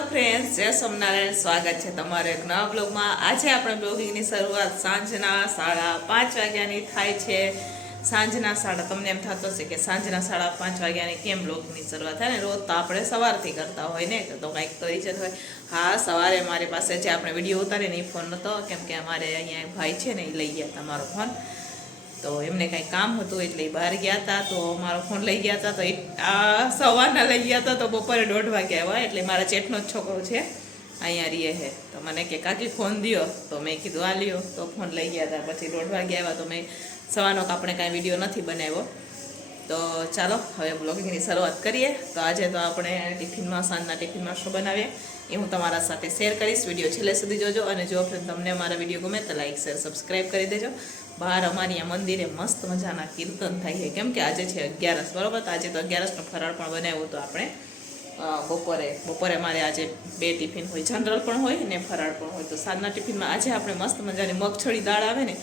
Hello friends, જય સોમનારાયણ. સ્વાગત છે તમારે એક નવા બ્લોગમાં. આજે આપણે બ્લોગિંગની શરૂઆત સાંજના 5:30 વાગ્યાની થાય છે. સાંજના તમને એમ થતો હશે કે સાંજના 5:30 વાગ્યાની કેમ બ્લોગની શરૂઆત થાય ને? રોજ તો આપણે સવારથી કરતા હોય ને, તો કંઈક તો રીઝન હોય. હા, સવારે મારી પાસે જે આપણે વિડીયો ઉતારીને એ ફોન નહોતો, કેમ કે અમારે અહીંયા ભાઈ છે ને, એ લઈ ગયા હતા મારો ફોન. તો એમને કંઈ કામ હતું એટલે બહાર ગયા હતા, તો મારો ફોન લઈ ગયા હતા. તો આ સવારના લઈ ગયા હતા, તો બપોરે 1:30 વાગે આવ્યા. એટલે મારા જેઠનો જ છોકરો છે, અહીંયા રીએ છે. તો મને કે કાકી ફોન દ્યો, તો મેં કીધું આ લ્યો. તો ફોન લઈ ગયા હતા. પછી 1:30 વાગે આવ્યા. તો મેં સવારનો આપણે કાંઈ વિડીયો નથી બનાવ્યો. તો ચાલો હવે બ્લોગિંગની શરૂઆત કરીએ. તો આજે તો આપણે સાંજના ટિફિનમાં શું બનાવીએ એ હું તમારા સાથે શેર કરીશ. વિડીયો છેલ્લે સુધી જોજો. અને જો તમને અમારા વિડીયો ગમે તો લાઈક શેર સબસ્ક્રાઈબ કરી દેજો. બહાર અમારી આ મંદિરે મસ્ત મજાના કીર્તન થાય છે, કેમ કે આજે છે 11, બરાબર? તો આજે તો 11નો ફરાળ પણ બનાવ્યો હતો આપણે બપોરે મારે આજે 2 ટિફિન હોય, જનરલ પણ હોય ને ફરાળ પણ હોય. તો સાંજના ટિફિનમાં આજે આપણે મસ્ત મજાની મગછળી દાળ આવે ને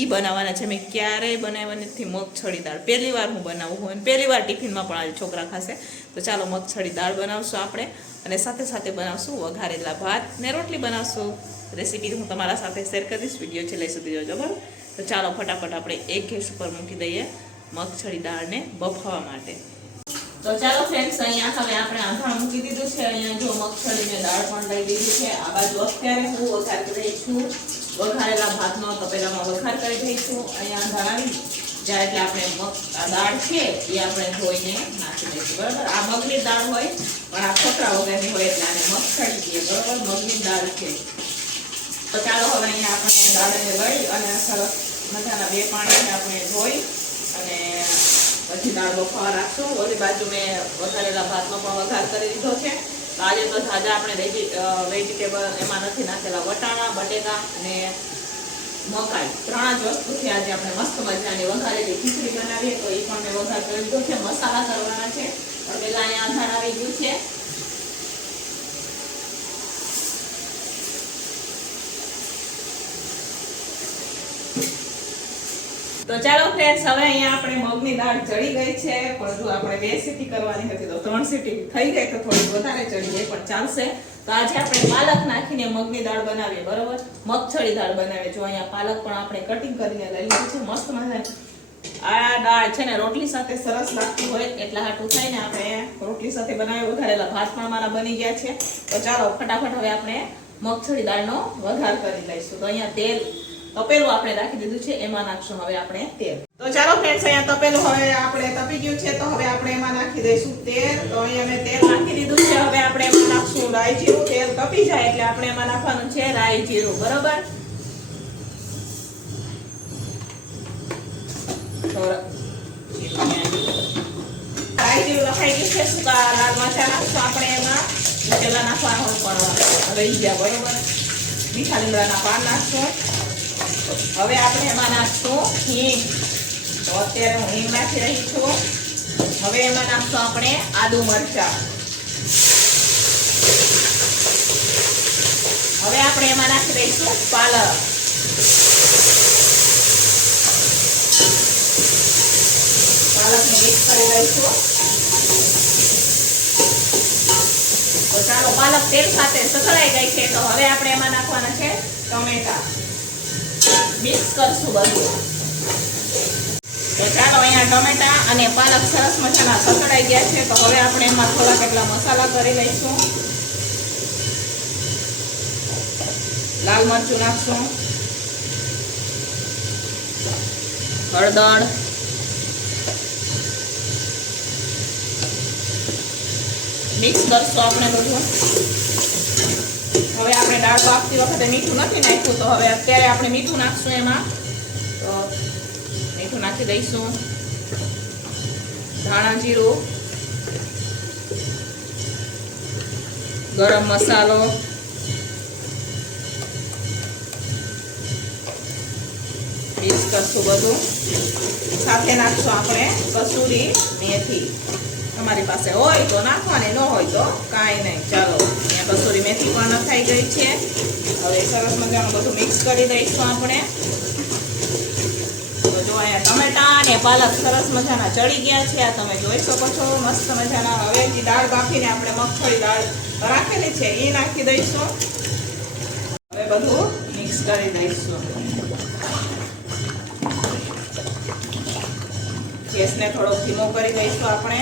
એ બનાવવાના છે. મેં ક્યારેય બનાવવાની નથી મગછળી દાળ, પહેલી વાર હું બનાવું હોય, અને પહેલી વાર ટિફિનમાં પણ આજે છોકરા ખાશે. તો ચાલો મગછળી દાળ બનાવશું આપણે, અને સાથે સાથે બનાવશું વઘારેલા ભાત ને રોટલી બનાવશું. રેસીપી હું તમારા સાથે શેર કરીશ. વિડીયો છેલ્લે સુધી જોજો, બરાબર? તો ચાલો ફટાફટ આપણે એક ગેસ ઉપર મૂકી દઈએ મગછળી દાળને બફાવા માટે. તો ચાલો ફ્રેન્ડ્સ, અહીંયા હવે આપણે આંધણ મૂકી દીધું છે. અહીંયા જો મગછળીને દાળ પણ લઈ દીધી છે. આ બાજુ અત્યારે હું વઘાર કરી રહી છું. વઘારેલા ભાતનો તપેલામાં વઘાર કરી રહી છું. અહીંયા આંધણ આવી જાય એટલે આપણે આ દાળ છે એ આપણે ધોઈને નાખી દઈશું, બરાબર? આ મગની દાળ હોય, પણ આ ખોટરા વગરની હોય એટલે આને મગછળી કહીએ, બરાબર? મગની દાળ છે. તો ચાલો હવે અહીંયા આપણે દાળને લઈ અને સરસ મજાના 2 પાણીને આપણે ધોઈ અને પછી દાળ બફાવા રાખશું. ઓલી બાજુ મેં વઘારેલા ભાતનો પણ વઘાર કરી દીધો છે. તો આજે તો ઝાઝા આપણે વેજીટેબલ એમાં નથી નાખેલા. વટાણા, બટેકા અને મકાઈ 3 જ વસ્તુથી આજે આપણે મસ્ત મજાની વઘારેલી ખીચડી બનાવીએ. તો એ પણ મેં વઘાર કરી દીધો છે. મસાલા કરવાના છે, પણ પહેલાં અહીંયા અંધાર આવી ગયું છે. તો ચાલો ફ્રેન્ડ્સ, હવે અહીંયા આપણે મગની દાળ ચડી ગઈ છે. પણ જો આપણે 2 સીટી કરવાની હતી તો 3 સીટી થઈ ગઈ, તો થોડી વધારે ચડી ગઈ, પણ ચાલશે. તો આજે આપણે પાલક નાખીને મગની દાળ બનાવીએ, બરોબર? મગછળી દાળ બનાવીએ. જો અહીંયા પાલક પણ આપણે કટિંગ કરીને લઈ લીધું છે. મસ્ત મજાની આ દાળ છે ને રોટલી સાથે સરસ લાગતી હોય, એટલા હાટું થાય ને આપણે રોટલી સાથે બનાવીએ. વઘારેલા ભાત પણ મારા બની ગયા છે. તો ચાલો ફટાફટ હવે આપણે મગછળી દાળનો વઘાર કરી લઈશું. તો અહીંયા તેલ તપેલું આપણે રાખી દીધું છે, એમાં નાખશું હવે આપણે તેલ. તો ચાલો ફ્રેન્ડ્સ, અહીંયા તપેલું હવે આપણે તપી ગયું છે. તો હવે આપણે એમાં નાખી દઈશું તેલ. તો અહીંયા મેં તેલ નાખી દીધું છે. હવે આપણે એમાં નાખશું રાઈ જીરું. તેલ તપી જાય એટલે આપણે એમાં નાખવાનું છે રાઈ જીરું, બરોબર? રાઈ જીરું લખાઈ ગયું છે. સૂકા લાલ મરચાં નાખશું આપણે એમાં. પેલા નાખવાનું પણ રહી ગયા, બરોબર? મીઠા લીમડાના પાન નાખશું. હવે આપણે એમાં નાખશું હિંગ. તો અત્યારે હું હિંગ નાખી રહી છું. હવે એમાં નાખશું આપણે આદુ મરચાં. હવે આપણે એમાં નાખી દઈશું પાલક. પાલકને મિક્સ કરી દઈશું. તો ચાલો, પાલક તેલ સાથે સતળાઈ ગઈ છે. તો હવે આપણે એમાં નાખવાના છે ટમેટા. મિક્સ કરશું બધું. તો ચાલો, અહીંયા ટમેટા અને પાલક સરસ મસાલા સતળાઈ ગયા છે. તો હવે આપણે એમાં થોડા કેટલા મસાલા કરી લઈશું. લાલ મરચું નાખશું, હળદર, મિક્સ કરશું આપણે બધું. હવે આપણે દાળ બાફતી વખતે મીઠું નથી નાખ્યું, તો હવે અત્યારે આપણે મીઠું નાખશું એમાં. તો મીઠું નાખી દઈશું. ધાણા જીરું, ગરમ મસાલો, મિક્સ કરશું બધું. સાથે નાખશું આપણે કસૂરી મેથી. તમારી પાસે હોય તો નાખવાની, ન હોય તો કાંઈ નહીં. ચાલો, અહીંયા કસૂરી મેથી પણ નખાઈ ગઈ છે. હવે સરસ મજાનું બધું મિક્સ કરી દઈશું આપણે. તો જો અહીંયા ટમેટા અને પાલક સરસ મજાના ચડી ગયા છે. આ તમે જોઈ શકો છો મસ્ત મજાના. હવે જે દાળ બાફીને આપણે મગફળી દાળ રાખેલી છે એ નાખી દઈશું. હવે બધું મિક્સ કરી દઈશું. ગેસને થોડો ધીમો કરી દઈશું આપણે.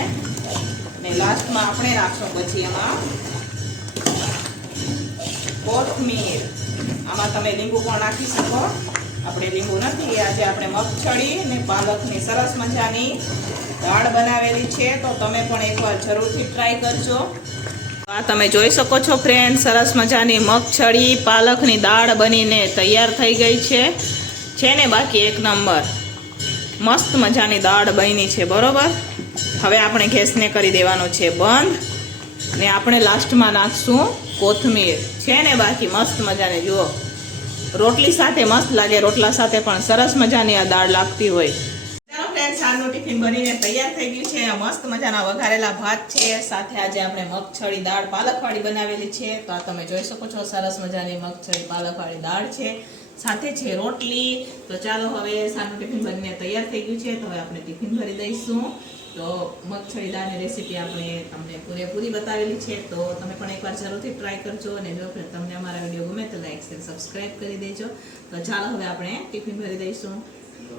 અને લાસ્ટમાં આપણે નાખશું પછી એમાં કોથમીર. આમાં તમે લીંબુ પણ નાખી શકો. આપણે લીંબુ નથી. આજે આપણે મગફળી અને પાલકની સરસ મજાની દાળ બનાવેલી છે, તો તમે પણ એકવાર જરૂરથી ટ્રાય કરજો. આ તમે જોઈ શકો છો ફ્રેન્ડ, સરસ મજાની મગફળી પાલકની દાળ બનીને તૈયાર થઈ ગઈ છે ને બાકી એક નંબર મસ્ત મજાની દાળ બની છે. બરોબર, હવે આપણે ગેસને કરી દેવાનો છે બંધ ને આપણે લાસ્ટમાં નાખશું કોથમીર. છે ને બાકી મસ્ત મજાની. જુઓ, રોટલી સાથે મસ્ત લાગે. રોટલા સાથે પણ સરસ મજાની આ દાળ લાગતી હોય. ચાલો ફ્રેન્ડ, સાંજનું ટિફિન બનીને તૈયાર થઈ ગયું છે. મસ્ત મજાના વઘારેલા ભાત છે, સાથે આજે આપણે મગફળી દાળ પાલકવાળી બનાવેલી છે. તો આ તમે જોઈ શકો છો સરસ મજાની મગફળી પાલકવાળી દાળ છે, સાથે છે રોટલી. તો ચાલો હવે સાંજનું ટિફિન બનીને તૈયાર થઈ ગયું છે, તો હવે આપણે ટિફિન ભરી દઈશું. તો મગફળી દાળની રેસીપી આપણે તમને પૂરેપૂરી બતાવેલી છે, તો તમે પણ એકવાર જરૂરથી ટ્રાય કરજો. અને જો તમને અમારા વિડીયો ગમે તો લાઈક શેર સબસ્ક્રાઈબ કરી દેજો. તો ચાલો હવે આપણે ટિફિન ભરી દઈશું.